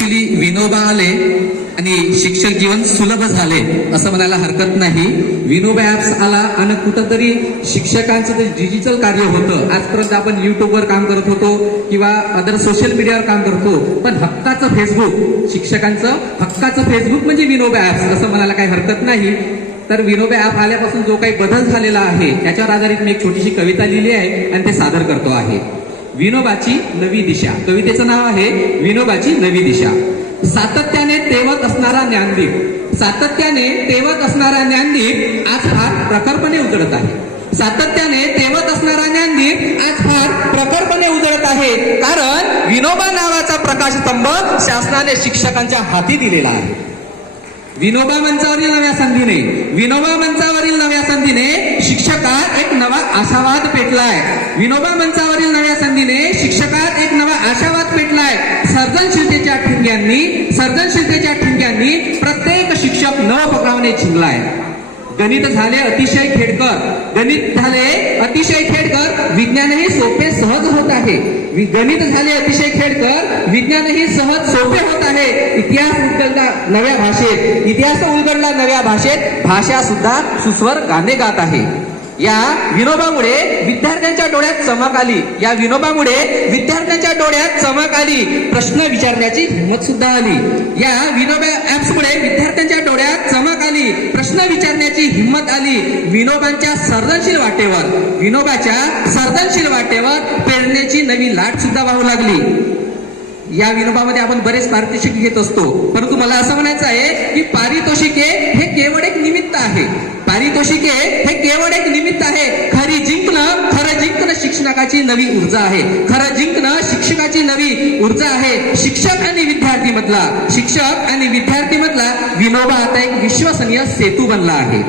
Actually Vinoba आले आणि शिक्षक जीवन सुलभ झाले असं म्हणायला हरकत नाही. विनोबा ऍप्स आला आणि कुठंतरी शिक्षकांचं जे डिजिटल कार्य होतं आजपर्यंत आपण युट्यूबवर काम करत होतो किंवा अदर सोशल मीडियावर काम करतो पण हक्काचं फेसबुक शिक्षकांचं हक्काचं फेसबुक म्हणजे विनोबा ऍप्स असं म्हणायला काही हरकत नाही. तर विनोबा ऍप आल्यापासून जो काही बदल झालेला आहे त्याच्यावर आधारित मी एक छोटीशी कविता लिहिली आहे आणि ते सादर करतो आहे. विनोबाची नवी दिशा. कवितेचं नाव आहे विनोबाची नवी दिशा. सातत्याने तेवत असणारा ज्ञानदीप. सातत्याने तेवत असणारा ज्ञानदीप आज फार प्रखरपणे उजळत आहे. सातत्याने तेवत असणारा ज्ञानदीप आज फार प्रखरपणे उजळत आहे. कारण विनोबा नावाचा प्रकाशस्तंभ शासनाने शिक्षकांच्या हाती दिलेला आहे. विनोबा मंचावरील नव्या संधीने विनोबा मंचावरील नव्या संधीने शिक्षकात एक नवा आशावाद पेटलाय. विनोबा मंचावरील नव्या संधीने शिक्षकात एक नवा आशावाद पेटलाय सर्जनशीलतेच्या ठिणग्यांनी सर्जनशीलतेच्या ठिणग्यांनी प्रत्येक शिक्षक भगावणे जिंकलाय गणित झाले अतिशय खेडकर. गणित झाले अतिशय खेडकर. विज्ञानही सोपे सहज होत आहे. गणित झाले अतिशय खेडकर. विज्ञानही सहज सोपे होत आहे. इतिहास उलगडला नव्या भाषेत. इतिहास उलगडला नव्या भाषेत. भाषा सुद्धा सुस्वर गाणे गात आहे. या विनोबामुळे विद्यार्थ्यांच्या डोळ्यात चमक आली. या विनोबामुळे विद्यार्थ्यांच्या डोळ्यात चमक आली. प्रश्न विचारण्याची हिंमत सुद्धा आली. या विनोबा ऍप्समुळे विद्यार्थ्यांच्या डोळ्यात चमक आली. प्रश्न विचारण्याची हिंमत आली. विनोबांच्या सर्जनशील वाटेवर विनोबाच्या सर्जनशील वाटेवर पेरण्याची नवी लाट सुद्धा वाहू लागली. या विनोबामध्ये आपण बरेच पारितोषिक घेत असतो. परंतु मला असं म्हणायचं आहे की पारितोषिके हे केवळ एक निमित्त आहे. पारितोषिके हे केवळ एक शिक्षकाची नवी ऊर्जा आहे. खरं जिंकणं शिक्षकाची नवी ऊर्जा आहे. शिक्षक आणि विद्यार्थी मधला शिक्षक आणि विद्यार्थी मधला विनोबा आता एक विश्वसनीय सेतू बनला आहे.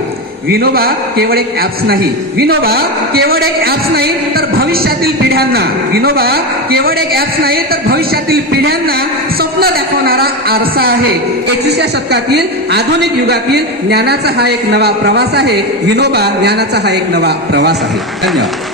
विनोबा केवळ एक ऍप्स नाही. विनोबा केवळ एक ऍप्स नाही तर भविष्यातील पिढ्यांना. विनोबा केवळ एक ऍप्स नाही तर भविष्यातील पिढ्यांना स्वप्न दाखवणारा आरसा आहे. एकवीसव्या शतकातील आधुनिक युगातील ज्ञानाचा हा एक नवा प्रवास आहे. विनोबा ज्ञानाचा हा एक नवा प्रवास आहे. धन्यवाद.